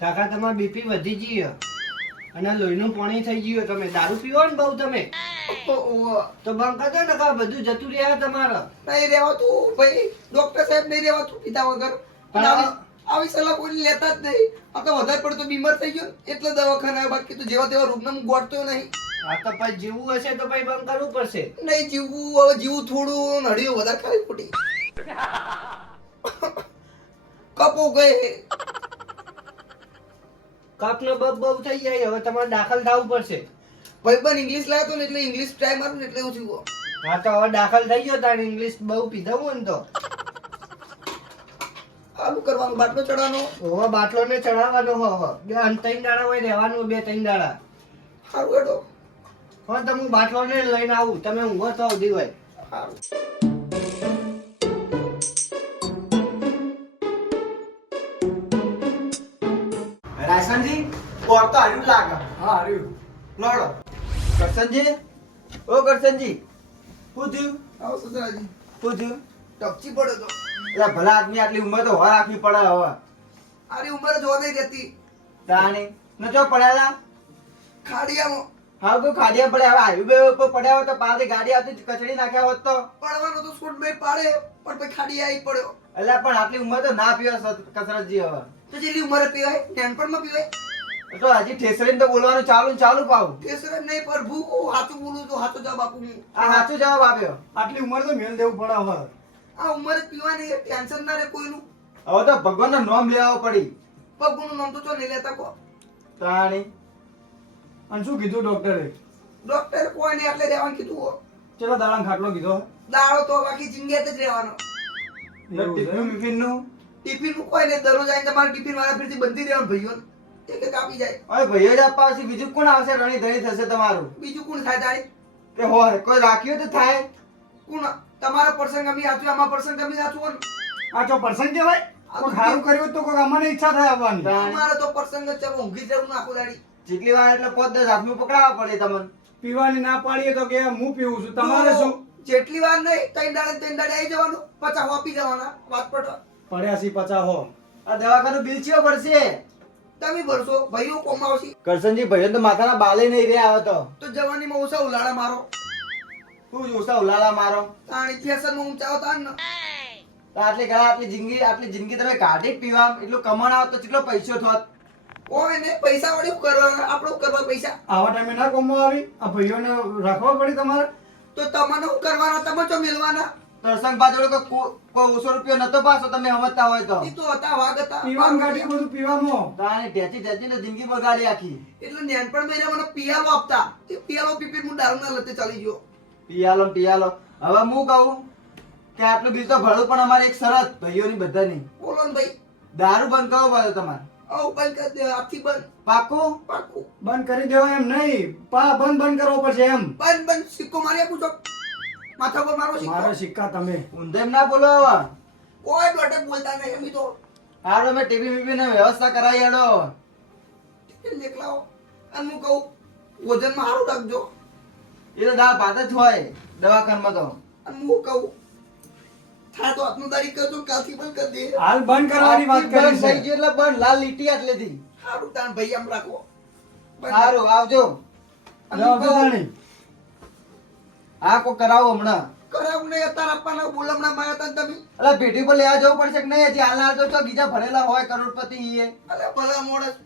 કાકા તમાર બીપી વધી ગયો અને લોહીનું પાણી થઈ ગયું. તમે દારૂ પીવો ને બહુ તમે તો બંધ કરજો ને કા બધું જતું રહ્યા તમારે. નહીં રહેવાતું ભાઈ, ડોક્ટર સાહેબ નહીં રહેવાતું પીધા વગર. પણ આવી સલાહ કોઈ લેતા જ નહીં. આ તો વધારે પડતો બીમાર થઈ ગયો એટલે દવાખાના આવ્યા. બાકી તો જેવા તેવા રૂબના હું ગોઠતો નહીં. આ તો પછી જીવવું હશે તો પછી બંધ કરવું પડશે. નહીં જીવવું, હવે જીવવું થોડું, નળીઓ વધારે ખાવી ખોટી. કપો ગયે કપનો બહુ થઈ જાય. હવે તમારે દાખલ થવું પડશે. ભાઈ પણ ઇંગ્લિશ લાવ્યો ને એટલે ઇંગ્લિશ ટ્રાય મારું ને એટલે એવું થયું. હા તો હવે દાખલ થઈ ગયો તારે ઇંગ્લિશ બહુ પીધું હોય ને તો આવું કરવાનું, બાટલો ચડાવવાનો. હવે બાટલો ને ચડાવવાનો હવે 3 દાડા હોય રહેવાનું. 2-3 દાડા સારું હેડો. હા તો હું બાટલો ને લઈને આવું. તમે ઊંઘો તો આવતી હોય. સારું. રાયસનજી કોર તો હાર્યું લાગે. હા હાર્યું. લડો કરશનજી. ઓ કરશનજી, શું થયું? આવો સુધરાજી. શું થયું? ટપચી પડે તો. એટલે ભલા આદમી આટલી ઉંમર તો હોર રાખવી પડે. હવે આરી ઉંમર જોવા નહીં રહેતી. તાણી ન ચો પડ્યા ખાડિયામાં હા કોઈ ખાડિયા પડ્યા. હવે હાઈવે ઉપર પડ્યા હોત તો પાછી ગાડી આવતી કચડી નાખ્યા હોત તો. પડવાનો તો સ્કૂટ બે પાડે પણ પછી ખાડી આવી પડ્યો. એટલે પણ આટલી ઉંમર તો ના પીવા કસરતજી. હવે તો જેટલી ઉંમરે પીવાય નાનપણમાં પીવાય. તો હજી ઠેસરીને તો બોલવાનું ચાલુ ને ચાલુ પાવું. કેસર નહીં પ્રભુ, સાચું બોલું તો સાચો જવાબ આપું હું. આ સાચો જવાબ આપ્યો. આટલી ઉંમર તો મેલ દેવું પડે હવે. આ ઉંમરે પીવાની ટેન્શન ના રહે કોઈનું. હવે તો ભગવાનનું નામ લેવા પડી. પગનું નામ તો ચો નહીં લેતા કો. તાણી અને શું કીધું ડોક્ટરે? ડોક્ટરે કોઈ નહીં એટલે રહેવાનું કીધું હો. ચલો દાડાનો ખાટલો કીધો. દાડો તો બાકી જિંદગી જ રહેવાનો. એવું છે? ટિફિન બિફિનનું ટિફિન નું કોઈ નહીં. દરરોજ આવીને તમારે ટિફિન વાળા ફરીથી બંધી દેવાનું ભાઈઓ. એક એક આપી જાય. હવે ભાઈઓ જ આપવા આવશે. બીજું કોણ આવશે? રણી ધણી થશે તમારું. બીજું કોણ થાય તારી? કે હોય કોઈ રાખ્યું તો થાય. કોણ? તમારો પ્રસંગ અમી સાચું, આમાં પ્રસંગ અમી સાચું હોય ને. આ તો પ્રસંગ કહેવાય. કોઈ સારું કર્યું તો કોઈ અમને ઈચ્છા થાય આવવાની. અમારે તો પ્રસંગ જ ચાલો ઊંઘી જ રહેવું આખો દાડી. જેટલી વાર એટલે 5-10 હાથમાં પકડાવવા પડે તમને. પીવાની ના પાડીએ તો કે હું પીવું છું. તમારે શું? જેટલી વાર નહીં, 3 દાડે આવી જવાનું, 50 આપી જવાના. વાત પડો. 85-50 હો. આ દવાખાનું બિલ ચિયો પડશે? તમે ભરશો, ભાઈઓ કોમાવશી. કરશનજી ભાઈઓ તો માથાના બાલે નહીં રહ્યા આવે તો જવાનીમાં ઓછા ઉલાળા મારો. તું જ ઓછા ઉલાલા મારો. તાણી ફેશનમાં ઊંચા હતા ને. તો આટલી જિંદગી તમે કાઢી જ પીવા. એટલું કમાણ આવત તો કેટલો પૈસો થોત. કોઈ ને પૈસા વળી શું કરવા? આપણે શું કરવા પૈસા? આવા ટાઈમે ના કોમવા આવી. આ ભાઈઓને રાખવા પડી તમારે. તો તમને શું કરવાના? તમે તો મેલવાના. તરસંગ પાછળ કોઈ 100 રૂપિયા નતો પાછો. તમે સમજતા હોય તો ઈ તો હતા વાગ હતા. પીવાનું કાઢી બધું પીવામાં. તાણી ટેચી ને જિંદગી બગાડી આખી. એટલે નાનપણ મને પિયાલો આપતા. એ પિયાલો પીપી હું દારૂના લતે ચાલી ગયો. પિયાલો. હવે હું કહું કે આટલું બિલ તો ભરવું, પણ અમારે એક શરત ભાઈઓની બધાની. બોલો ને ભાઈ. દારૂ બંધ કરવો પડે તમારે. આવું બંધ કરી દે. આથી બંધ. પાકું? પાકું. બંધ કરી દેવાય એમ નહીં. બંધ કરવો પડશે એમ. બંધ સિક્કો મારી આપું છો. માથા પર મારો સિક્કો. મારા સિક્કા તમે. ઊંધે એમ ના બોલો. કોઈ દોઢક બોલતા નહીં. એમ તો હારો મેં ટીવી બીવી ને વ્યવસ્થા કરાવી હેડો. લેખલાઓ. અને હું કહું વજનમાં સારું રાખજો. એ તો દાળ ભાત જ હોય દવાખાનામાં તો. અને હું કહું થાય તો હાથનું તારીખ કરજો. કાલથી બંધ કરી દે. હાલ બંધ કરવાની વાત કરી બંધ થઈ છે. ગયું એટલે બંધ. લાલ લીટી આટલેથી. સારું તાણ ભાઈ આમ રાખો. સારું આવજો. અને હું કહું, હા કોઈ કરાવો હમણાં. કરાવું નહીં અત્યારે આપવાના બોલમણા માયા હતા ને તમે. એટલે પેટી પર લેવા જવું પડશે કે નહીં? હજી હાલના તો ચો બીજા ભરેલા હોય કરોડપતિ ઈ એ. અરે ભલા મોડસ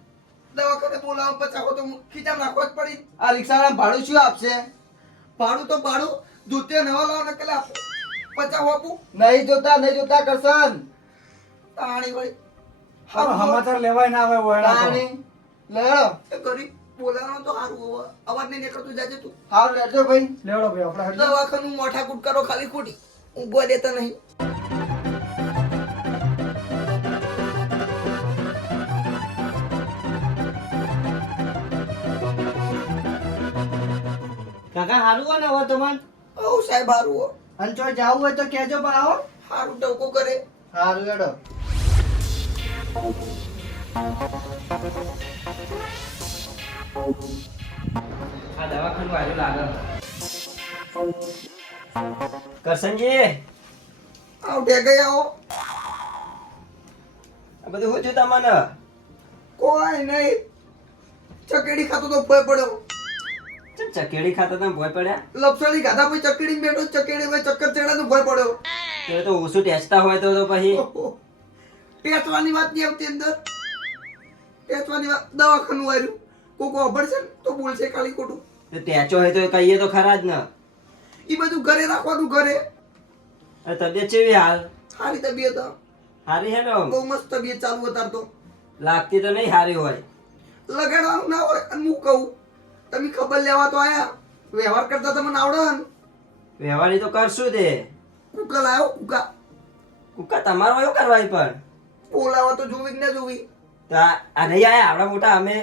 દવાખાને બોલાવો 50 તો ખીચામ રાખવો જ પડી. આ રિક્ષાવાળા ભાડું શું આપશે? ભાડું તો ભાડું. જૂતે નવા લાવો ને કેટલા આપો? 50 આપું. નહીં જોતા કરશન. તાણી વળી હવે સમાચાર લેવાય ના આવે વહેલા તો. તાણી લેડો. એ ગરીબ બોલાવાનો તો સારું હવે. અવાજ નહીં નીકળતું જાજે તું. હાલ લેજો ભાઈ. લેવડો ભાઈ આપણે હટજો. દવાખાનું મોઠા કૂટ કરો ખાલી ખોટી. ઊંઘવા દેતા નહીં. કાકા સારું હોય ને હવે તમારે? ઓ સાહેબ હારું હો. અને જો જાવું હોય તો કહેજો પણ આવો. હારું ટવકો કરે. હારું લેડો. આ દવાખાનું આવ્યું લાગે. કરશનજી આવ ઢેગઈ આવો. આ બધું શું થયું તમને? કોઈ નહીં, ચકેડી ખાતો તો ભય પડ્યો. ચમ ચકેડી ખાતા તમે ભોય પડ્યા? લપસણી ખાધા પછી ચકેડી બેઠો, ચકેડી માં ચક્કર ચડ્યા તો ભય પડ્યો. તો એ તો ઓછું ટેસ્ટા હોય તો પછી પેચવાની વાત નહીં આવતી અંદર, પેચવાની વાત દવાખાનું આવ્યું. કોકો અભડશે ને તો બોલશે ખાલી ખોટું. તો ટેચો હોય તો કહીએ તો ખરા જ ને. એ બધું ઘરે રાખવાનું, ઘરે. અને તબિયત કેવી હાલ? સારી તબિયત હ. હારી હે ને? બહુ મસ્ત તબિયત ચાલુ અત્યારે તો. લાગતી તો નહીં હારી હોય. લગાડવાનું ના હોય. અને હું કહું, તમે ખબર લેવા તો આયા, વ્યવહાર કરતા તમને આવડે ને? વ્યવહારી તો કરશું તે. કુકા લાવ્યો, કુકા. કુકા તમારો એવું કરવાય પણ. બોલાવા તો જોવી જ ના જોવી. તો આ નહીં આયા આવડા મોટા અમે.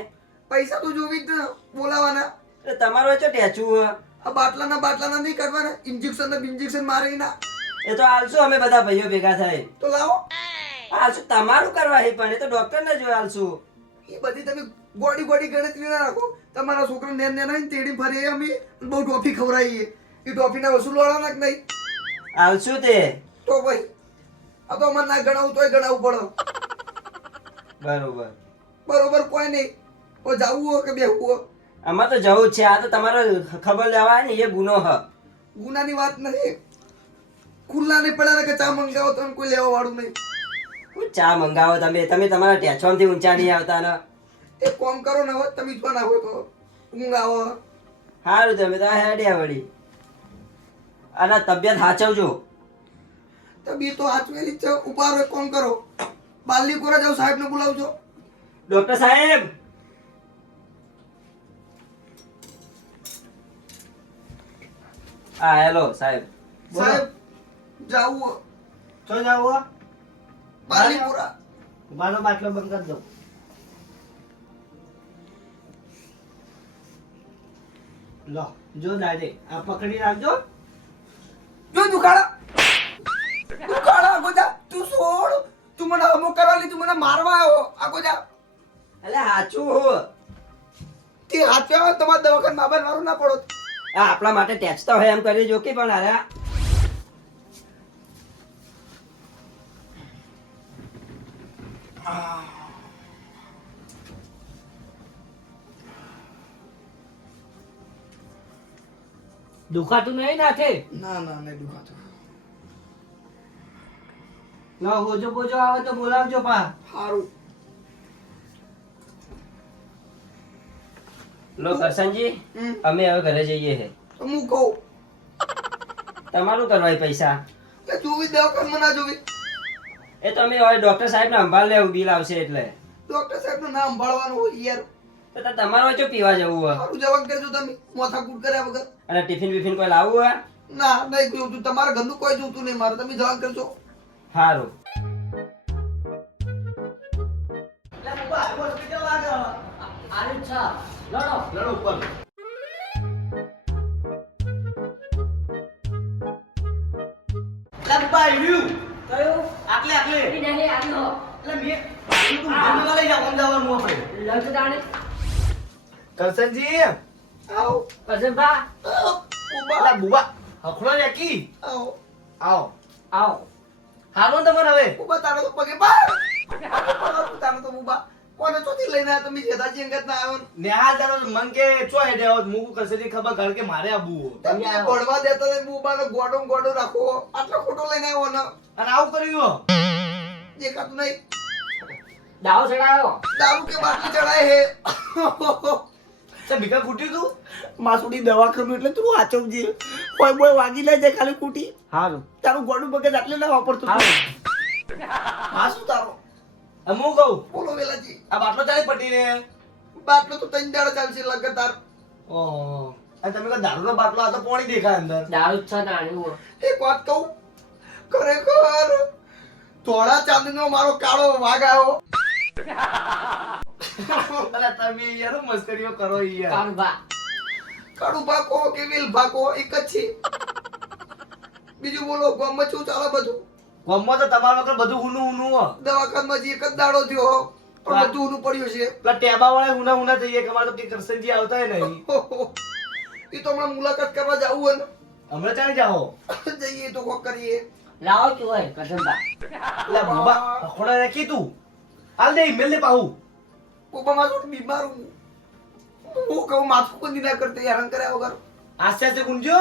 પૈસા તો જોવી જ ને બોલાવાના. તો તમારો ચો ટેચું. આ બાટલાના નહીં કાઢવાના. ઇન્જેક્શન ને બિન્જેક્શન મારી ના. એ તો હાલશું અમે બધા ભાઈઓ ભેગા થઈ. તો લાવો. હાલશું તમારું કરવા હે પણ એ તો ડોક્ટર ને જોઈ હાલશું. એ બધી તમે ગોડી ગણતરી ના રાખો. તમારા છોકરા નેન નહીં તેડી ફરી અમે બહુ ટોફી ખવડાવીએ. એ ટોફીના વસૂલ વાળાના જ નહીં. હાલશું તે. તો ભાઈ આ તો અમારે ના ગણાવું તોય ગણાવવું પડે. બરોબર. બરોબર કોઈ નહીં. ઓ જાવું હોય કે બેહવું હોય. આમાં તો જવું જ છે. આ તો તમારો ખબર લેવાય ને એ ગુનો હ. ગુનાની વાત નથી. ખુલ્લા નહીં પડ્યા કે ચા મંગાવો તો કોઈ લેવા વાળું નહીં. હું ચા મંગાવો તમે તમારા ટેચોમથી ઊંચા નહીં આવતા ને. એક કામ કરો ને હવે તમે જો ના હોય તો ઊંઘ આવો. સારું તમે તો હેડ્યા વળી. અને તબિયત સાચવજો. તબિયત તો હાચવેલી જ છે. ઉપાડો એક કામ કરો, બાલની કોરા જાવ, સાહેબને બોલાવજો. ડોક્ટર સાહેબ. હા હેલો સાહેબ. સાહેબ જાવું તો જાઓ બાલની કોરા. મારો બાટલો બંધ કરી દો. લો જો દાદે આ પકડી રાખજો. જો દુખાડા ગોજા તું છોડ. તું મને અમુક કરવા લીધું, મને મારવા આવ્યો. આ ગોજા એટલે સાચું હો. તે હાથ આવ્યો તમારા દવાખાને બાબા મારું ના પડો. આ આપણા માટે ટેક્સ તો હોય એમ કરી જો કે પણ અરે દુખાતું નહીં નાખે. ના નહીં દુખાતું. ના હોજો બોજો આવે તો બોલાવજો પા. સારું. લો કરશનજી અમે હવે ઘરે જઈએ છે. તો હું કહું તમારું કરવાય પૈસા. કે જોવી દવાખાનમાં ના જોવી. એ તો અમે હવે ડોક્ટર સાહેબ ને સંભાળ લેવું બિલ આવશે એટલે. ડોક્ટર સાહેબ નું નામ સંભાળવાનું હોય યાર. તો તમારો ચો પીવા જવું હોય સારું જવાબ કરજો તમે માથાકૂટ કર્યા વગર. અને ટિફિન બિફિન કોઈ લાવવું હોય. ના નહીં જોતું. તમારા ઘરનું કોઈ જોતું નહીં મારે. તમે જવાબ કરજો. સારું. લડો ઉપર. લંબાઈ રહ્યું. કયું? આટલે આટલે. ઈ નહીં આટલો. એટલે મેં તું ભણવા લઈ જાવ અમદાવાદનું આપણે. લંગડાને. કરશનજી આવો. કરજણભા, ઉભા. અલા બુબા હખડો રેકી. આવો. આવો આવો. હાલો તમારે હવે. ઉભા તારો તો પગે પાડ. તારો તો ઉભા. કોને ચોથી લઈને આવ્યા તમે? જેઠાજી અંગત ના આવ્યો ને? નેહાલ તારો મન કે ચો હેડે આવો મુકુ કરશનજી ખબર કાઢ કે મારે આબુ. તમે ભણવા દેતા ને બુબાને ગોડો રાખો. આટલો ખોટો લઈને આવ્યો ને. અને આવું કર્યું. દેખાતું નહીં. દાવો ચડાયો. દારૂ કે બાટલી ચડાય હે. તે ભીખા ફૂટ્યું તું. માસુડી દવાખાનું એટલે તું વાંચવજે. કોઈ બોય વાગી લે જાય ખાલી કૂટી. હારું. તારું ગોડું બગજ આટલે ના વાપરતું. હા શું તારો? હું કહું બોલો વેલાજી. આ બાટલો ચાલી પટી ને. બાટલો તો 3 દાડા ચાલશે લગાતાર. ઓહો. અને તમે કહો દારૂનો બાટલો આ તો પોણી દેખાય અંદર. દારૂ જ છે નાનું. એક વાત કહું, ખરેખર ધોળા ચાંદનો મારો કાળો વાઘ આવ્યો. અલા તમે યાર મસ્કરીઓ કરો યાર. કારુભા. કાળું ભાકો કે વેલ ભાકો એક જ છે. બીજું બોલો ગામમાં શું ચાલે બધું? ગમો તો તમારા વગર બધું હુનું હુનું હો. દવાખાનામાં જે એક જ દાડો થયો પણ બધું ઊનું પડ્યું છે. પેલા ટેબા વાળા હુના હુના થઈએ કે અમારે તો કઈ કરશનજી આવતા નહીં. એ તો હમણાં મુલાકાત કરવા જવું હોય હમણાં ચાલી જાઓ. ને જઈએ તો કોક કરીએ. લાવો કે હોય કરજણભા. એટલે બાબા હખોડા રાખી તું. હાલ દે ઈમેલ ને પાહું. પપ્પા મારું થોડું બીમાર હું કહું માથું કોઈ ના કરતે હેરાન કર્યા વગર. આસ્તે આસ્તે ગુંજો.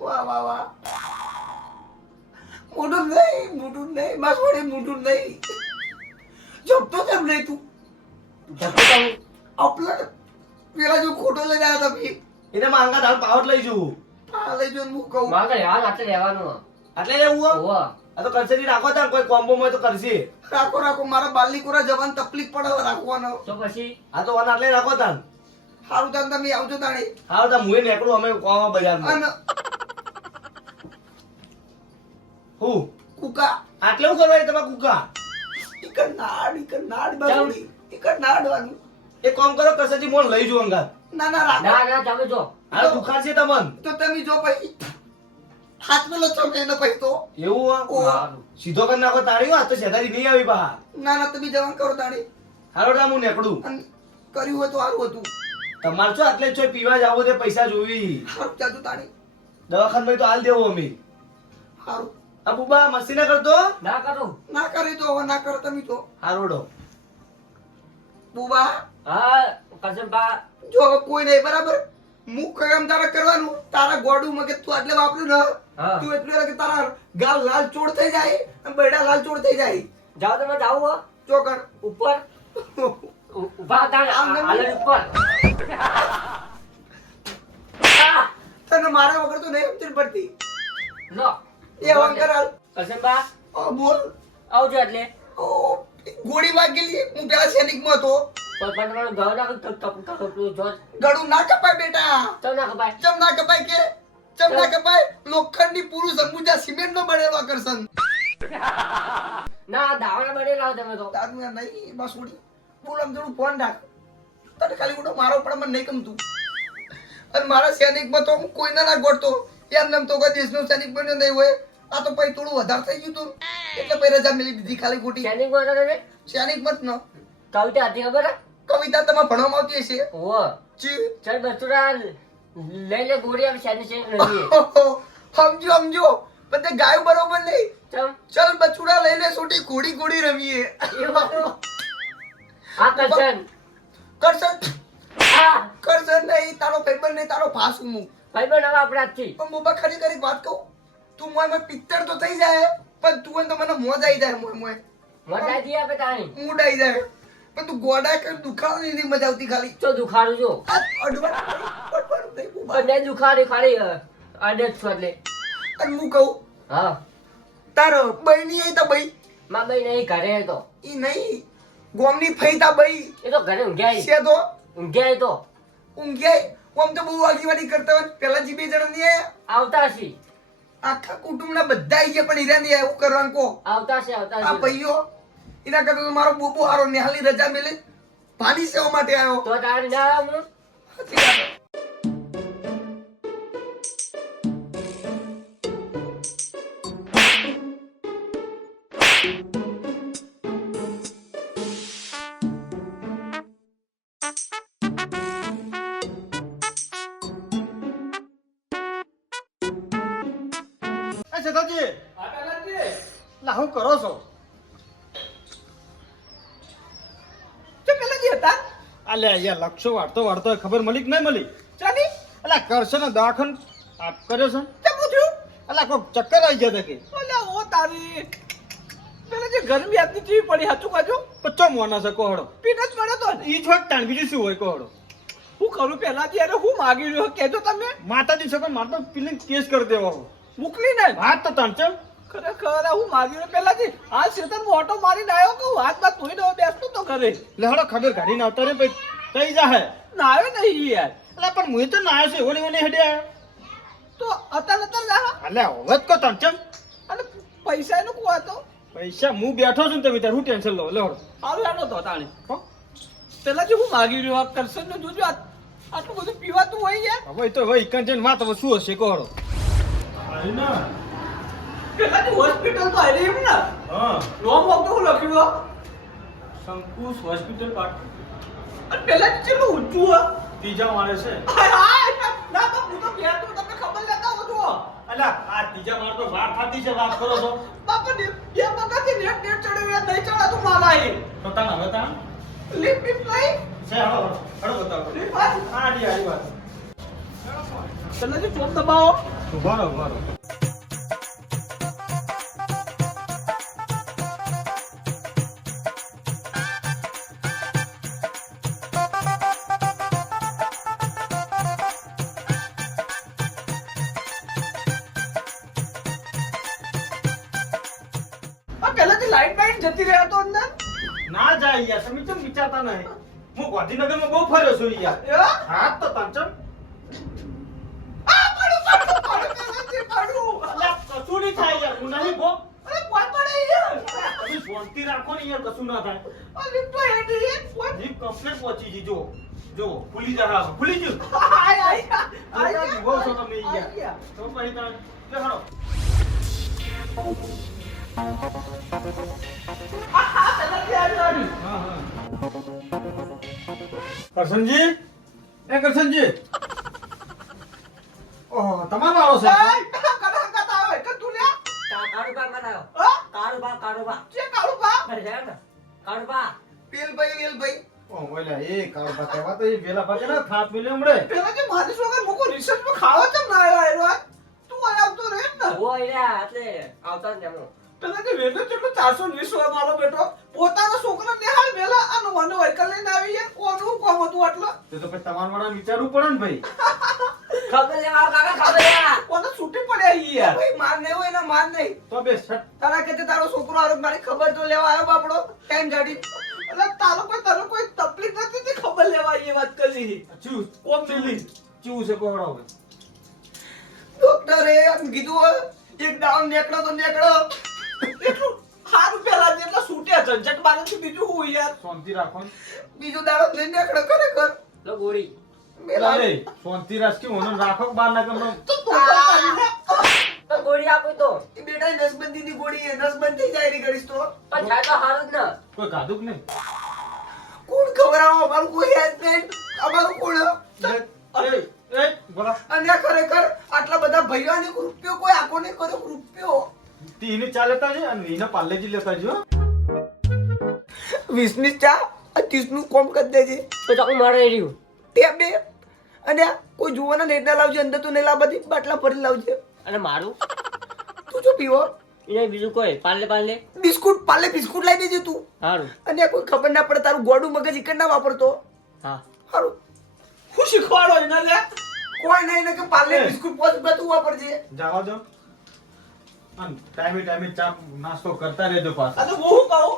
વાહ વાહ વાહ. મોઢું નહીં માસવાડી મોઢું નહીં. જપતો કેમ નહીં તું? ધક્કો તો હું. આપલા પેલા જો ખોટો લઈને આવ્યા તમે એને માંગા હાલ પાવટ લઈ જવું. આ લઈ જો હું કહું મારે રહેવાનું આટલે રહેવાનું એટલે એવું હો? હોવે. આ તો કરશે નહીં રાખો તાર કોઈ કોમ્બો માં તો કરશે. રાખો મારા બાલી કોરા જવાન તકલીફ પડે હવે રાખવાનો. તો પછી આ તો વન આટલે રાખો તાર. સારું તાન તમે આવજો તાણે. હાલ તાર મુએ નીકળું અમે કોવા બજારમાં. અને હું કુકા આટલે હું કરવા તમારે કુકા? ઈકડ નાડ બાજુડી ઈકડ નાડવાનું. એક કામ કરો કસેથી મોન લઈ જો અંગાત. ના રાખો ના તમે જો હાલ દુકાન છે તમન. તો તમે જો પછી હાથ મેલો તમે એનો પછી તો એવું હો? સારું. સીધો કરી નાખો તાળીઓ આ તો શેતારી નહીં આવી પા. ના તમે જવાન કરો તાણે. હાલો તા હું નીકળું. અને કર્યું હોય તો સારું હતું. તમારે શું આટલે જ પીવા જાવ તે પૈસા જોવી. સારું જાજુ તાણે. દવાખાનમાં તો હાલ દેવો અમે. સારું આ બુબા મસ્તી ના કરતો. ના કરું ના કરે તો હવે ના કરો તમે તો. હારોડો. બુબા હા કરશનભા જો હવે કોઈ નહીં બરાબર. મુખ કામ તારે કરવાનું. તારા ગોડું મગજ તું આટલે વાપર્યું ને હા. તું એટલે કે તારા ગાલ લાલ ચોળ થઈ જાય અને બૈડા લાલ ચોળ થઈ જાય. જાઓ તમે જાઓ હો. ચોકર ઉપર ઉભા હતા આમ નમી. હાલે ઉપર આ, તને મારા વગર તો નહીં સમજણ પડતી. લો એ વાંક કરાલ. કરશનભા બોલ. આવજો એટલે ઓ, ગોળી વાગેલી. હું પેલા સૈનિકમાં હતો. પણ તમારું ઘર ના તપ જો ગળું ના કપાય બેટા. તો ના ખપાય ચમ ના કપાય કે ચમ ના કપાય. લોખંડની પુરુષ અંબુજા સિમેન્ટ નો બનેલો આકર્ષણ. ના દાવણા બને લાવ તમે તો તારું આ નહીં બસ ઉડી. બોલ આમ થોડું ફોન રાખ. તને ખાલી ઉડો મારો પણ મને નહીં ગમતું. અને મારા સૈનિકમાં તો હું કોઈને ના ગોઠતો. એમ તો કોઈ દેશનો સૈનિક બન્યો નહીં હોય. આ તો પછી થોડું વધારે થઈ ગયું તું એટલે પછી રજા મેલી દીધી ખાલી ખોટી. સૈનિક માં હતા તમે સૈનિક મત ન કવિતા હતી ખબર હે? કવિતા તમારે ભણવામાં આવતી હશે. હોવે. જી. ચાલ બચુડા લઈ લે ગોળી આમ સૈનિક રહીએ સમજો બધે ગાયું બરોબર નહીં. ચમ ચલ બચુડા લઈ લે છોટી ઘોડી રમીએ. એવું આ કરશન આ કરશે નહીં તારો ભાઈબંધ નહીં તારો ભાસુ હું. ભાઈ બન હવે આપણે આજથી પણ બોબા ખરી વાત કહું તું મોય પિક્ચર તો થઈ જાય પણ તું તો મને મોજ આવી જાય મોય મજા દી આપે તાણી મૂડ આવી જાય પણ તું ગોડા કર દુખાવાની નહીં મજા આવતી ખાલી. તો દુખાડું જો આ અડવાનું નહીં બોબા. અને દુખાડી ખાલી આદત છો એટલે અને હું કહું હા તારો બઈ નહીં આવી તા બઈ માં ભાઈ નહીં ઘરે હતો ઈ નહીં ગોમની ફઈ તા બઈ એ તો ઘરે ઊંઘ્યા છે તો ઊંઘ્યા તો ઊંઘ્યાય ઓમ તો બહુ આગીવાડી કરતા હોય પેલા જી બે જણા નહીં આયા આવતા છી આખા કુટુંબના બધા આવી ગયા પણ હીરા નહીં આયા. એવું કરવાનું કહો. આવતા છે આ ભાઈઓ એના કરતા તો મારો બોબો હારો નિહાલી રજા મેલે ભાની સેવા માટે આવ્યો. તો તારે ના આવવાનું સાચી વાત. એ સદાજી લા હું કરો છો? તો પેલા જે હતા અલ્યા યાર લક્ષો વાળતો ખબર મળી કે નહીં મળી? ચાલી અલા કરશે ને દાખલ આપ કર્યો છે? તે પૂછ્યું અલા કોઈ ચક્કર આવી ગયા કે ઓલા ઓ તારી પેલા જે ગરમી આટલી ચીવી પડી હાચું કાજો પચ્ચો મોના છે કોહડો પીટ જ પડ્યો તો ઈ છોડ તાણ બીજું શું હોય કોહડો? હું કરું પેલા જ્યારે હું માગી રહ્યો કેજો તમે માતાજી છો પણ મારે તો પેલી કેસ કરી દેવો મોકલી ને વાત તો તાણ છે. ખરેખર હું માગી રહ્યો પેલા જી આ શેતન ઓટો મારીને આવ્યો કહું હાથ બાદ ધોઈ દો બેસતો તો ઘરે લેહડો ખબર કાઢીને આવતા રે પછી કઈ જાહે? ના આવ્યો નહીં યાર અલા પણ હું તો ના આવ્યો છે ઓલી હેડે આવ્યો. તો અત્યારે જા અલ્યા હવે જ કો તાણ છે. અને પૈસા એનું કુવા તો પૈસા હું બેઠો છું ને તમે તાર હું ટેન્શન લો લેહડો. સારું હેડો તો તાણી પેલા જે હું માગી રહ્યો આ કરશન નું જોજો આટલું બધું પીવાતું હોય યાર હવે તો હવે ઈકન જઈને વાત હવે શું હશે કોહડો? પેલા જે હોસ્પિટલ તો આવી એમ ને હા નોમ વખતે હું લખ્યું શંકુસ હોસ્પિટલ પાર્ક અને પેલા જે કેટલું ઊંચું હોય ત્રીજા માળે છે. ના તો હું તો ઘેર તો તમને ખબર લેતા હો છો અલા આ ત્રીજા માળ તો વાર થાતી છે વાત કરો છો. બાપા ને એ બગાથી નેટ ચડ્યો યાર નહીં ચડાતું મારા એ તો તાણ હવે તાણ લીપ લીપ લઈ છે હળો બતાવો લીપ આ હા ડી આવી વાત તને જે ફોન દબાવો ઉભારો આ પહેલાથી લાઈટ બાઈટ જતી રહ્યા તો અંદર ના જાય યાર તમે કેમ વિચારતા નહીં હું ગાંધીનગરમાં બહુ ફર્યો છું યાર હા તો તાંચમ આ પાડું અલ્યા કશું નહીં થાય યાર હું નહીં ભો અરે કોણ પડે યાર તમે શાંતિ રાખો ને યાર કશું ના થાય આ લીપ તો હેડી હે કોણ જીપ કમ્પ્લીટ પહોંચી જી જો ખુલી જા ખુલી ગયું આય આય આયા જીવો છો તમે યાર આયા. તો પછી તાણ કે હળો કરશનજી એ કરશનજી ઓહ તમારો આવો છે કાળુબા બનાવો કાળુબા કાળુબા ઓહ ઓલા એ કાળ પાકેવા તો એ વેલા પાકે ના થાત મિલે હમણે ઓ આયા એટલે આવતા ને એમનો પોતાના છોકરા નિહાળ વેલા આનો મને વહીકલ લઈને આવી છે કોનું કોમ હતું એટલે તો પછી તમારા વાળા વિચારવું પડે ને ભાઈ ખબર લેવા આવો કાકા ખબર લેવા કોને છૂટી પડ્યા ઈ યાર ભાઈ માર નહીં હોય ને માર નહીં તો બે શટ તારા કે તારો છોકરો આરો મારી ખબર તો લેવા આવ્યો બાપડો ટાઈમ ગાડી એટલે તારો કોઈ તકલીફ નથી તે ખબર લેવા એ વાત કરી ચૂ કોમ દિલ્હી ચૂ છે કોહડો હવે ડોક્ટરે એમ કીધું એક દાવ નેકળો તો નેકળો એટલું હારું પેલા જેટલા છૂટ્યા ઝંઝટ મારે બીજું હું યાર શાંતિ રાખો ને બીજો દાડો લઈને નેકળો ખરેખર લો ગોળી મેલા લે શાંતિ રાખી ઓનો રાખો બાર ના કમ તો કરી લે તો ગોળી આપો તો એ બેટા નસબંધીની ગોળી એ નસબંધ થઈ જાય રી કરીશ તો પણ થાય તો હારું જ ને કોઈ ગાધુક નહીં કોણ ખવડાવો અમારું કોઈ યાદ નહીં અમારું કોણ એ બોલા અને ખરેખર આટલા બધા ભૈયાને રૂપિયો કોઈ આખો નહીં કર્યો રૂપિયો તીને ચા લેતા છે અને વીના પાર્લેજી લેતા જો 20 ની ચા 30 નું કોમ કરી દેજે તો ચાકુ મારે રહ્યું તે બે અને આ કોઈ જુવાના નેટ ના લાવજે અંદર તો નહીં લાવતી બાટલા ભરી લાવજે અને મારું તું જો પીવો એને બીજું કોઈ પાલે બિસ્કુટ પાલે બિસ્કુટ લાવી દેજે તું હારું અને આ કોઈ ખબર ના પડે તારું ગોડું મગજ ઇકડ ના વાપરતો હા હારું હું શીખવાડો એને લે કોઈ નહીં ને કે પાલે બિસ્કુટ પોત બધું વાપરજે જાવા દો અને ટાઈમે ચા નાસ્તો કરતા રહેજો પાછા અને હું કહું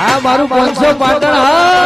આ મારું 500 પાટણ હા